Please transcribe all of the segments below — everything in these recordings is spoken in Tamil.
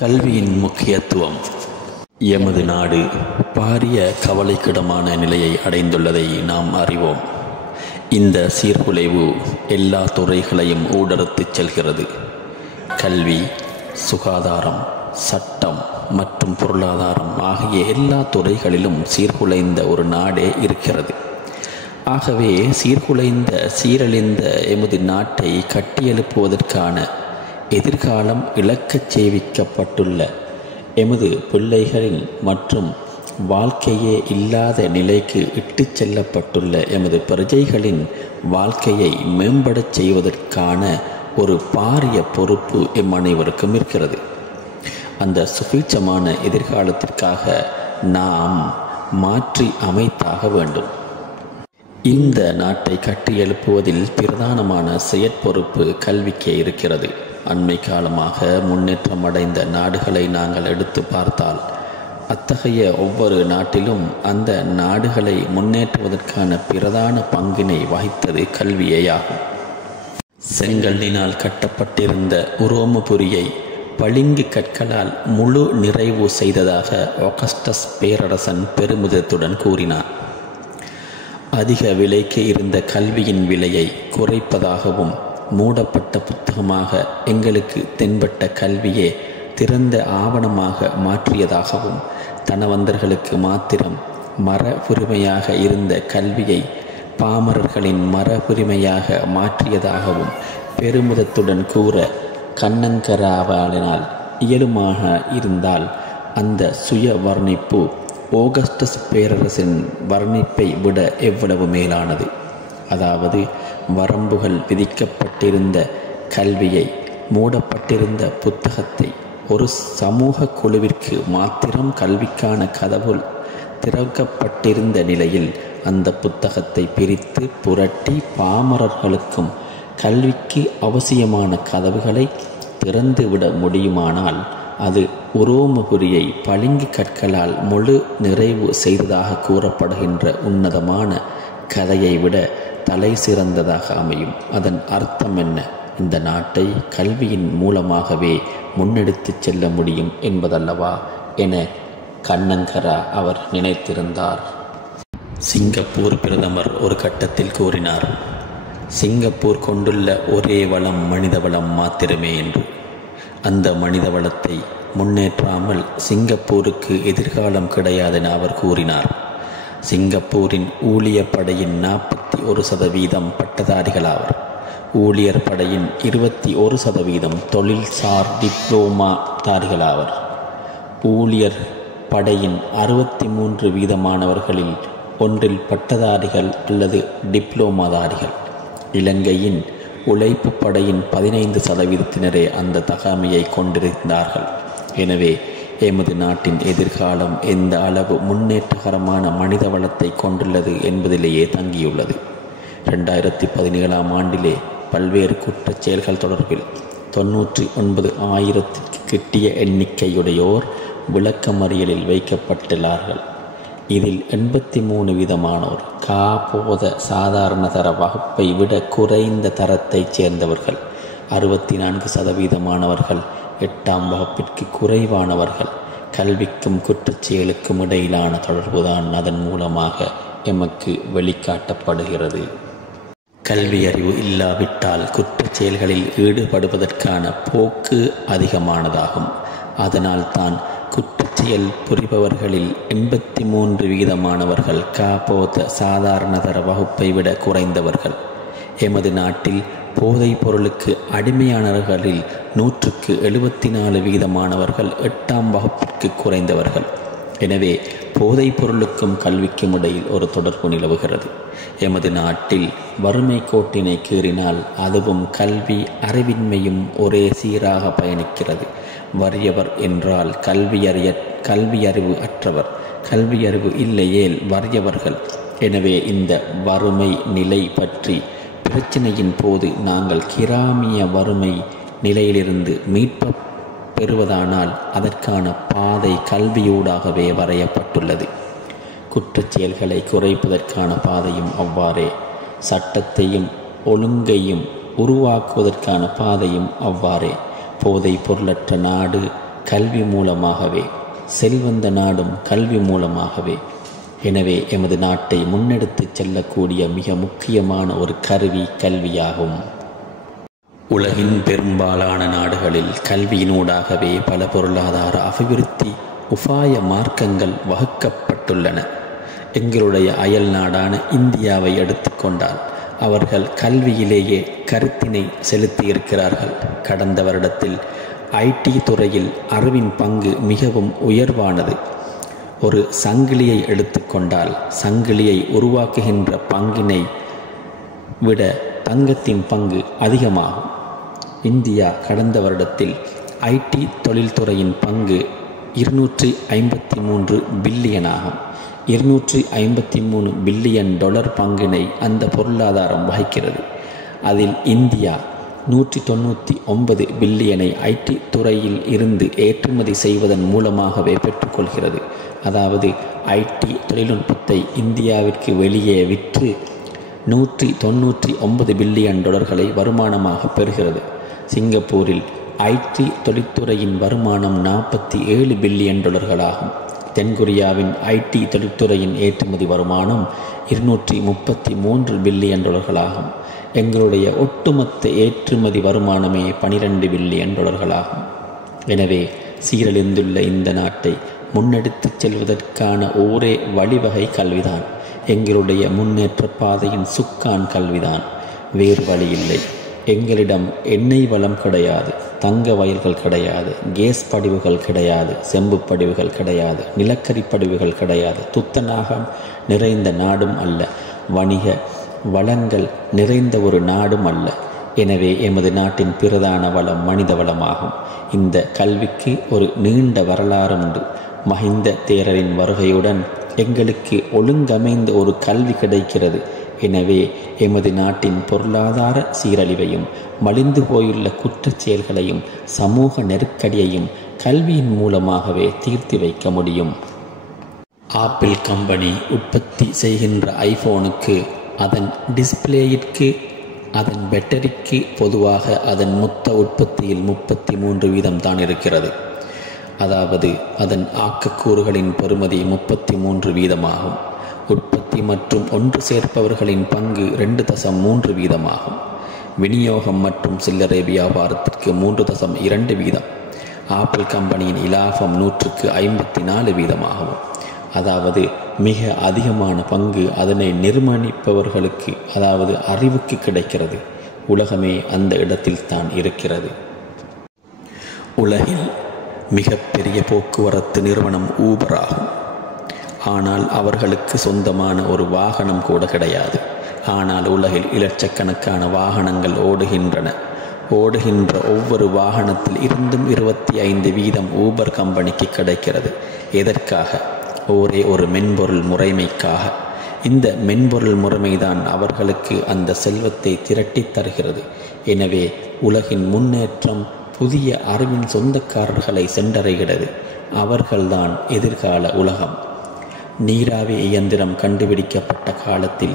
கல்வியின் முக்கியத்துவம். எமது நாடு பாரிய கவலைக்கிடமான நிலையை அடைந்துள்ளதை நாம் அறிவோம். இந்த சீர்குலைவு எல்லா துறைகளையும் ஊடறுத்துச் செல்கிறது. கல்வி, சுகாதாரம், சட்டம் மற்றும் பொருளாதாரம் ஆகிய எல்லா துறைகளிலும் சீர்குலைந்த ஒரு நாடே இருக்கிறது. ஆகவே சீரழிந்த எமது நாட்டை கட்டியெழுப்புவதற்கான எதிர்காலம் இழக்கச் சேவிக்கப்பட்டுள்ள எமது பிள்ளைகளின் மற்றும் வாழ்க்கையே இல்லாத நிலைக்கு இட்டுச் செல்லப்பட்டுள்ள எமது பிரஜைகளின் வாழ்க்கையை மேம்படச் செய்வதற்கான ஒரு பாரிய பொறுப்பு எம் அனைவருக்கும் இருக்கிறது. அந்த சுபீட்சமான எதிர்காலத்திற்காக நாம் மாற்றி அமைத்தாக வேண்டும். இந்த நாட்டை கட்டியெழுப்புவதில் பிரதானமான செயற்பொறுப்பு கல்விக்கே இருக்கிறது. அண்மை காலமாக முன்னேற்றம் அடைந்த நாடுகளை நாங்கள் எடுத்து பார்த்தால் அத்தகைய ஒவ்வொரு நாட்டிலும் அந்த நாடுகளை முன்னேற்றுவதற்கான பிரதான பங்கினை வகித்தது கல்வியேயாகும். செங்கல்லினால் கட்டப்பட்டிருந்த உரோமபுரியை பளிங்கு கற்களால் முழு நிறைவு செய்ததாக ஆகஸ்டஸ் பேரரசன் பெருமிதத்துடன் கூறினார். அதிக விலைக்கு இருந்த கல்வியின் விலையை குறைப்பதாகவும், மூடப்பட்ட புத்தகமாக எங்களுக்கு தென்பட்ட கல்வியே திறந்த ஆவணமாக மாற்றியதாகவும், தனவந்தர்களுக்கு மாத்திரம் மரபுரிமையாக இருந்த கல்வியை பாமரர்களின் மரபுரிமையாக மாற்றியதாகவும் பெருமிதத்துடன் கூற கண்ணங்கராவாலினால் இயலுமாக இருந்தால் அந்த சுய வர்ணிப்பு ஆகஸ்டஸ் பேரரசின் வர்ணிப்பை விட எவ்வளவு மேலானது. அதாவது வரம்புகள் விதிக்கப்பட்டிருந்த கல்வியை, மூடப்பட்டிருந்த புத்தகத்தை, ஒரு சமூக குழுவிற்கு மாத்திரம் கல்விக்கான கதவு திறக்கப்பட்டிருந்த நிலையில் அந்த புத்தகத்தை பிரித்து புரட்டி பாமரர்களுக்கும் கல்விக்கு அவசியமான கதவுகளை திறந்துவிட முடியுமானால் அது உரோமபுரியை பளிங்கு கற்களால் முழு நிறைவு செய்ததாக கூறப்படுகின்ற உன்னதமான கதையை விட தலை சிறந்ததாக அமையும். அதன் அர்த்தம் என்ன? இந்த நாட்டை கல்வியின் மூலமாகவே முன்னெடுத்துச் செல்ல முடியும் என்பதல்லவா என கண்ணங்கரா அவர் நினைத்திருந்தார். சிங்கப்பூர் பிரதமர் ஒரு கட்டத்தில் கூறினார், சிங்கப்பூர் கொண்டுள்ள ஒரே வளம் மனித வளம் மாத்திரமே என்று. அந்த மனித வளத்தை முன்னேற்றாமல் சிங்கப்பூருக்கு எதிர்காலம் கிடையாதென அவர் கூறினார். சிங்கப்பூரின் ஊழியர் படையின் 41% பட்டதாரிகளாவர். ஊழியர் படையின் 21% தொழில்சார் டிப்ளோமாதாரிகளாவர். ஊழியர் படையின் 63% ஒன்றில் பட்டதாரிகள் அல்லது டிப்ளோமாதாரிகள். இலங்கையின் உழைப்பு படையின் 15%-னரே அந்த தகமையை கொண்டிருந்தார்கள். எனவே எமது நாட்டின் எதிர்காலம் எந்த அளவு முன்னேற்றகரமான மனித வளத்தை கொண்டுள்ளது என்பதிலேயே தங்கியுள்ளது. 2017 ஆண்டிலே பல்வேறு குற்றச் செயல்கள் தொடர்பில் 99,000க்கு கிட்டிய எண்ணிக்கையுடையோர் விளக்கமறியலில் வைக்கப்பட்டுள்ளார்கள். இதில் 83% காபோத சாதாரண தர வகுப்பை விட குறைந்த தரத்தைச் சேர்ந்தவர்கள். 64% 8ஆம் வகுப்பிற்கு குறைவானவர்கள். கல்விக்கும் குற்றச்செயலுக்கும் இடையிலான தொடர்புதான் அதன் மூலமாக எமக்கு வெளிக்காட்டப்படுகிறது. கல்வி அறிவு இல்லாவிட்டால் குற்றச் செயல்களில் ஈடுபடுவதற்கான போக்கு அதிகமானதாகும். அதனால் தான் குற்றச்செயல் புரிபவர்களில் 83% காபோத சாதாரண தர வகுப்பை விட குறைந்தவர்கள். எமது நாட்டில் போதைப் பொருளுக்கு அடிமையானவர்களில் 100க்கு 74% 8ஆம் வகுப்பிற்கு குறைந்தவர்கள். எனவே போதைப் பொருளுக்கும் கல்விக்கும் இடையில் ஒரு தொடர்பு நிலவுகிறது. எமது நாட்டில் வறுமை கோட்டினை கீறினால் அதுவும் கல்வி அறிவின்மையும் ஒரே சீராக பயணிக்கிறது. வறியவர் என்றால் கல்வியறிவு அற்றவர், கல்வியறிவு இல்லையேல் வறியவர்கள். எனவே இந்த வறுமை நிலை பற்றி பிரச்சனையின் போது நாங்கள் கிராமிய வறுமை நிலையிலிருந்து மீட்ப பெறுவதானால் அதற்கான பாதை கல்வியூடாகவே வரையப்பட்டுள்ளது. குற்றச் செயல்களை குறைப்பதற்கான பாதையும் அவ்வாறே. சட்டத்தையும் ஒழுங்கையும் உருவாக்குவதற்கான பாதையும் அவ்வாறே. போதை பொருளற்ற நாடு, கல்வி மூலமாகவே, செல்வந்த நாடும் கல்வி மூலமாகவே. எனவே எமது நாட்டை முன்னெடுத்து செல்லக்கூடிய மிக முக்கியமான ஒரு கருவி கல்வியாகும். உலகின் பெரும்பாலான நாடுகளில் கல்வியினூடாகவே பல பொருளாதார அபிவிருத்தி உபாய மார்க்கங்கள் வகுக்கப்பட்டுள்ளன. எங்களுடைய அயல் நாடான இந்தியாவை எடுத்துக்கொண்டால் அவர்கள் கல்வியிலேயே கருத்தினை செலுத்தியிருக்கிறார்கள். கடந்த வருடத்தில் ஐடி துறையில் அறிவின் பங்கு மிகவும் உயர்வானது. ஒரு சங்கிலியை எடுத்துக்கொண்டால் சங்கிலியை உருவாக்குகின்ற பங்கினை விட தங்கத்தின் பங்கு அதிகமாகும். இந்தியா கடந்த வருடத்தில் ஐடி தொழில்துறையின் பங்கு 253 பில்லியன் ஆகும். 253 பில்லியன் டாலர் பங்கினை அந்த பொருளாதாரம் வகிக்கிறது. அதில் இந்தியா 199 பில்லியனை ஐடி துறையில் இருந்து ஏற்றுமதி செய்வதன் மூலமாகவே பெற்றுக்கொள்கிறது. அதாவது ஐடி தொழில்நுட்பத்தை இந்தியாவிற்கு வெளியே விற்று 199 பில்லியன் டாலர்களை வருமானமாக பெறுகிறது. சிங்கப்பூரில் ஐடி தொழில்துறையின் வருமானம் 47 பில்லியன் டாலர்களாகும். தென்கொரியாவின் ஐடி தொழில்துறையின் ஏற்றுமதி வருமானம் 233 பில்லியன் டாலர்களாகும். எங்களுடைய ஒட்டுமொத்த ஏற்றுமதி வருமானமே 12 பில்லியன் டாலர்களாகும். எனவே சீரழிந்துள்ள இந்த நாட்டை முன்னெடுத்து செல்வதற்கான ஒரே வழிவகை கல்விதான். எங்களுடைய முன்னேற்ற பாதையின் சுக்கான் கல்விதான். வேறு வழியில்லை. எங்களிடம் எண்ணெய் வளம் கிடையாது, தங்க வயல்கள் கிடையாது, கேஸ் படிவுகள் கிடையாது, செம்பு படிவுகள் கிடையாது, நிலக்கரி படிவுகள் கிடையாது, துத்தநாகம் நிறைந்த நாடும் அல்ல, வணிக வளங்கள் நிறைந்த ஒரு நாடும் அல்ல. எனவே எமது நாட்டின் பிரதான வளம் மனித வளமாகும். இந்த கல்விக்கு ஒரு நீண்ட வரலாறு உண்டு. மஹிந்த தேரரின் வருகையுடன் எங்களுக்கு ஒழுங்கமைந்த ஒரு கல்வி கிடைக்கிறது. எனவே எமது நாட்டின் பொருளாதார சீரழிவையும் மலிந்து போயுள்ள குற்றச் செயல்களையும் சமூக நெருக்கடியையும் கல்வியின் மூலமாகவே தீர்த்து வைக்க முடியும். ஆப்பிள் கம்பெனி உற்பத்தி செய்கின்ற ஐபோனுக்கு, அதன் டிஸ்பிளேயிற்கு, அதன் பேட்டரிக்கு பொதுவாக அதன் மொத்த உற்பத்தியில் 33% தான் இருக்கிறது. அதாவது அதன் ஆக்கக்கூறுகளின் பெறுமதி 33% ஆகும். உற்பத்தி மற்றும் ஒன்று சேர்ப்பவர்களின் பங்கு 2.3% ஆகும். விநியோகம் மற்றும் சில்லறை வியாபாரத்திற்கு 3.2%. ஆப்பிள் கம்பெனியின் இலாபம் 154% ஆகும். அதாவது மிக அதிகமான பங்கு அதனை நிர்மாணிப்பவர்களுக்கு, அதாவது அறிவுக்கு கிடைக்கிறது. உலகமே அந்த இடத்தில் தான் இருக்கிறது. உலகில் மிகப்பெரிய போக்குவரத்து நிறுவனம் ஊபர் ஆகும். ஆனால் அவர்களுக்கு சொந்தமான ஒரு வாகனம் கூட கிடையாது. ஆனால் உலகில் இலட்சக்கணக்கான வாகனங்கள் ஓடுகின்ற ஒவ்வொரு வாகனத்தில் இருந்தும் 25% ஊபர் கம்பெனிக்கு கிடைக்கிறது. எதற்காக? ஒரே ஒரு மென்பொருள் முறைமைக்காக. இந்த மென்பொருள் முறைமைதான் அவர்களுக்கு அந்த செல்வத்தை திரட்டி தருகிறது. எனவே உலகின் முன்னேற்றம் புதிய அறிவின் சொந்தக்காரர்களை சென்றடைகிறது. அவர்கள்தான் எதிர்கால உலகம். நீராவி இயந்திரம் கண்டுபிடிக்கப்பட்ட காலத்தில்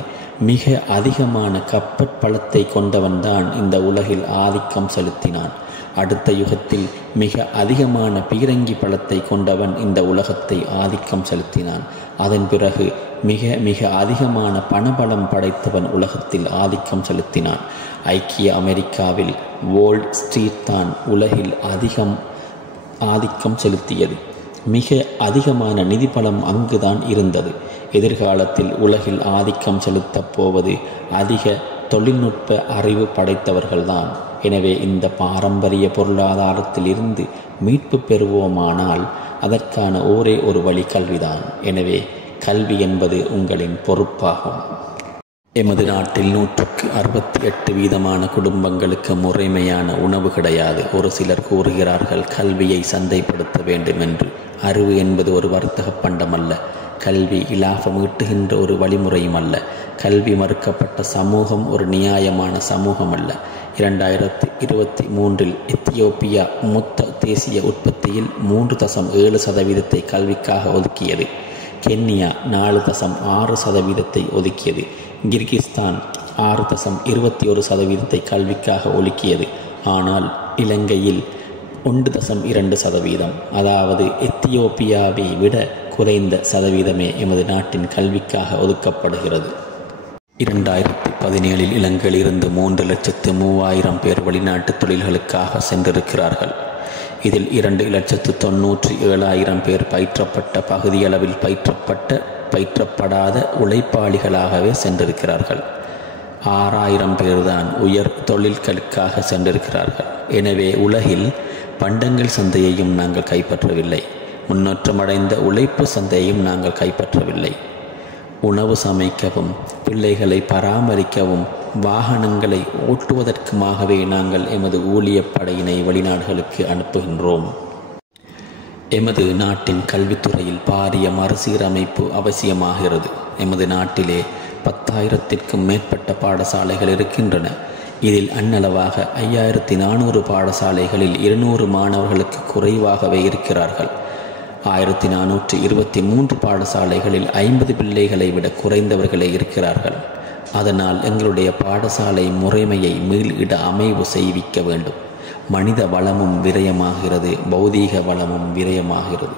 மிக அதிகமான கப்பற்பலத்தை கொண்டவன்தான் இந்த உலகில் ஆதிக்கம் செலுத்தினான். அடுத்த யுகத்தில் மிக அதிகமான பீரங்கி பலத்தை கொண்டவன் இந்த உலகத்தை ஆதிக்கம் செலுத்தினான். அதன் பிறகு மிக மிக அதிகமான பணபலம் படைத்தவன் உலகத்தில் ஆதிக்கம் செலுத்தினான். ஐக்கிய அமெரிக்காவில் வால் ஸ்ட்ரீட் தான் உலகில் ஆதிக்கம் செலுத்தியது. மிக அதிகமான நிதிபலம் அங்குதான் இருந்தது. எதிர்காலத்தில் உலகில் ஆதிக்கம் செலுத்தப் போவது அதிக தொழில்நுட்ப அறிவு படைத்தவர்கள்தான். எனவே இந்த பாரம்பரிய பொருளாதாரத்தில் இருந்து மீட்பு பெறுவோமானால் அதற்கான ஒரே ஒரு வழி கல்விதான். எனவே கல்வி என்பது உங்களின் பொறுப்பாகும். எமது நாட்டில் 168% குடும்பங்களுக்கு முறைமையான உணவு கிடையாது. ஒரு சிலர் கூறுகிறார்கள் கல்வியை சந்தைப்படுத்த வேண்டும் என்று. அறிவு என்பது ஒரு வர்த்தக பண்டம் அல்ல. கல்வி இலாபம் ஈட்டுகின்ற ஒரு வழிமுறையும் அல்ல. கல்வி மறுக்கப்பட்ட சமூகம் ஒரு நியாயமான சமூகம் அல்ல. 2023 எத்தியோப்பியா மொத்த தேசிய உற்பத்தியில் 3.7% கல்விக்காக ஒதுக்கியது. கென்யா 4.6% ஒதுக்கியது. கிர்கிஸ்தான் 6.21% கல்விக்காக ஒதுக்கியது. ஆனால் இலங்கையில் 1.2%, அதாவது எத்தியோப்பியாவை விட குறைந்த சதவீதமே எமது நாட்டின் கல்விக்காக ஒதுக்கப்படுகிறது. 2017 இலங்கையில் இருந்து 3,03,000 பேர் வெளிநாட்டு தொழில்களுக்காக சென்றிருக்கிறார்கள். இதில் 2,97,000 பேர் பயிற்றப்பட்ட பகுதியளவில் பயிற்றப்படாத உழைப்பாளிகளாகவே சென்றிருக்கிறார்கள். 6,000 பேர்தான் உயர் தொழில்களுக்காக சென்றிருக்கிறார்கள். எனவே உலகில் பண்டங்கள் சந்தையையும் நாங்கள் கைப்பற்றவில்லை, முன்னேற்றமடைந்த உழைப்பு சந்தையையும் நாங்கள் கைப்பற்றவில்லை. உணவு சமைக்கவும், பிள்ளைகளை பராமரிக்கவும், வாகனங்களை ஓட்டுவதற்குமாகவே நாங்கள் எமது ஊழியப் படையினை வெளிநாடுகளுக்கு அனுப்புகின்றோம். எமது நாட்டின் கல்வித்துறையில் பாரிய மறுசீரமைப்பு அவசியமாகிறது. எமது நாட்டிலே 10,000க்கும் மேற்பட்ட பாடசாலைகள் இருக்கின்றன. இதில் அன்னளவாக 5,400 பாடசாலைகளில் 200 மாணவர்களுக்கு குறைவாகவே இருக்கிறார்கள். 1,423 பாடசாலைகளில் 50 பிள்ளைகளை விட குறைந்தவர்களே இருக்கிறார்கள். அதனால் எங்களுடைய பாடசாலை முறைமையை மீளிட அமைவு செய்விக்க வேண்டும். மனித வளமும் விரயமாகிறது, பௌதீக வளமும் விரயமாகிறது.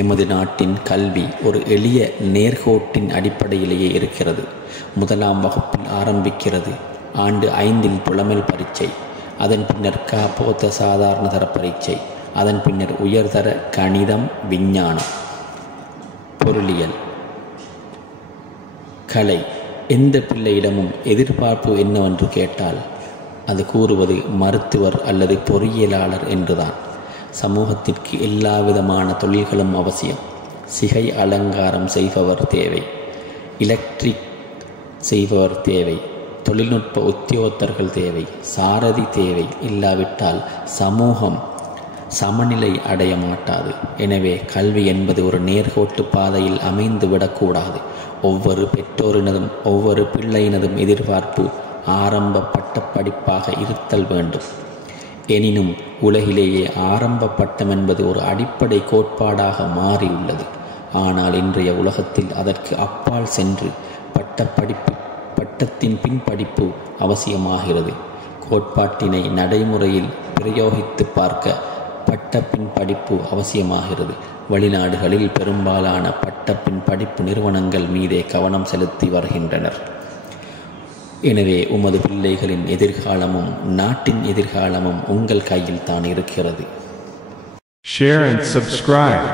எமது நாட்டின் கல்வி ஒரு எளிய நேர்கோட்டின் அடிப்படையிலேயே இருக்கிறது. 1ஆம் வகுப்பில் ஆரம்பிக்கிறது. ஆண்டு 5இல் புலமல் பரீட்சை, அதன் பின்னர் காப்போத்த சாதாரண தர பரீட்சை, அதன் பின்னர் உயர்தர கணிதம், விஞ்ஞானம், பொருளியல், கலை. எந்த பிள்ளையிடமும் எதிர்பார்ப்பு என்னவென்று கேட்டால் அது கூறுவது மருத்துவர் அல்லது பொறியியலாளர் என்றுதான். சமூகத்திற்கு எல்லா விதமான தொழில்களும் அவசியம். சிகை அலங்காரம் செய்பவர் தேவை, எலக்ட்ரிக் செய்பவர் தேவை, தொழில்நுட்ப உத்தியோகத்தர்கள் தேவை, சாரதி தேவை. இல்லாவிட்டால் சமூகம் சமநிலை அடைய மாட்டாது. எனவே கல்வி என்பது ஒரு நேர்கோட்டு பாதையில் அமைந்து விடக்கூடாது. ஒவ்வொரு பெற்றோரினதும் ஒவ்வொரு பிள்ளையினதும் எதிர்பார்ப்பு ஆரம்ப பட்டப்படிப்பாக இருத்தல் வேண்டும். எனினும் உலகிலேயே ஆரம்ப பட்டம் என்பது ஒரு அடிப்படை கோட்பாடாக மாறியுள்ளது. ஆனால் இன்றைய உலகத்தில் அதற்கு அப்பால் சென்று பட்டத்தின் பின்படிப்பு அவசியமாகிறது. கோட்பாட்டினை நடைமுறையில் பிரயோகித்து பார்க்க பட்டப்பின் படிப்பு அவசியமாகிறது. வெளிநாடுகளில் பெரும்பாலான பட்டப்பின் படிப்பு நிறுவனங்கள் மீதே கவனம் செலுத்தி வருகின்றனர். எனவே உமது பிள்ளைகளின் எதிர்காலமும் நாட்டின் எதிர்காலமும் உங்கள் கையில் தான் இருக்கிறது. Share and subscribe.